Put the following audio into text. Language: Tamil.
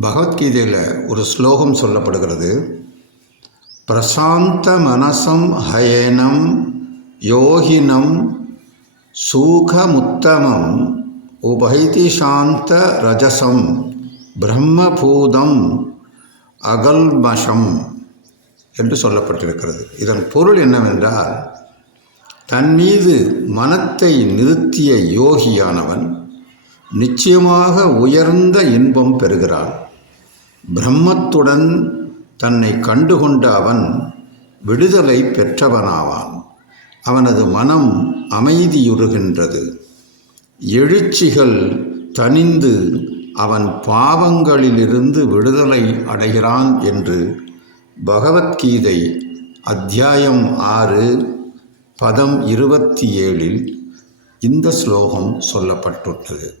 பகவத்கீதையில் ஒரு ஸ்லோகம் சொல்லப்படுகிறது. பிரசாந்த மனசம் ஹயனம் யோகினம் சூகமுத்தமம் உபைதி சாந்த ரஜசம் பிரம்மபூதம் அகல்மஷம் என்று சொல்லப்பட்டிருக்கிறது. இதன் பொருள் என்னவென்றால் தன் மீது மனத்தை நிறுத்திய யோகியானவன் நிச்சயமாக உயர்ந்த இன்பம் பெறுகிறான். பிரம்மத்துடன் தன்னை கண்டுகொண்ட அவன் விடுதலை பெற்றவனாவான். அவனது மனம் அமைதியுறுகின்றது. எழுச்சிகள் தணிந்து அவன் பாவங்களிலிருந்து விடுதலை அடைகிறான் என்று பகவத்கீதை அத்தியாயம் ஆறு பதம் இருபத்தி ஏழில் இந்த ஸ்லோகம் சொல்லப்பட்டுள்ளது.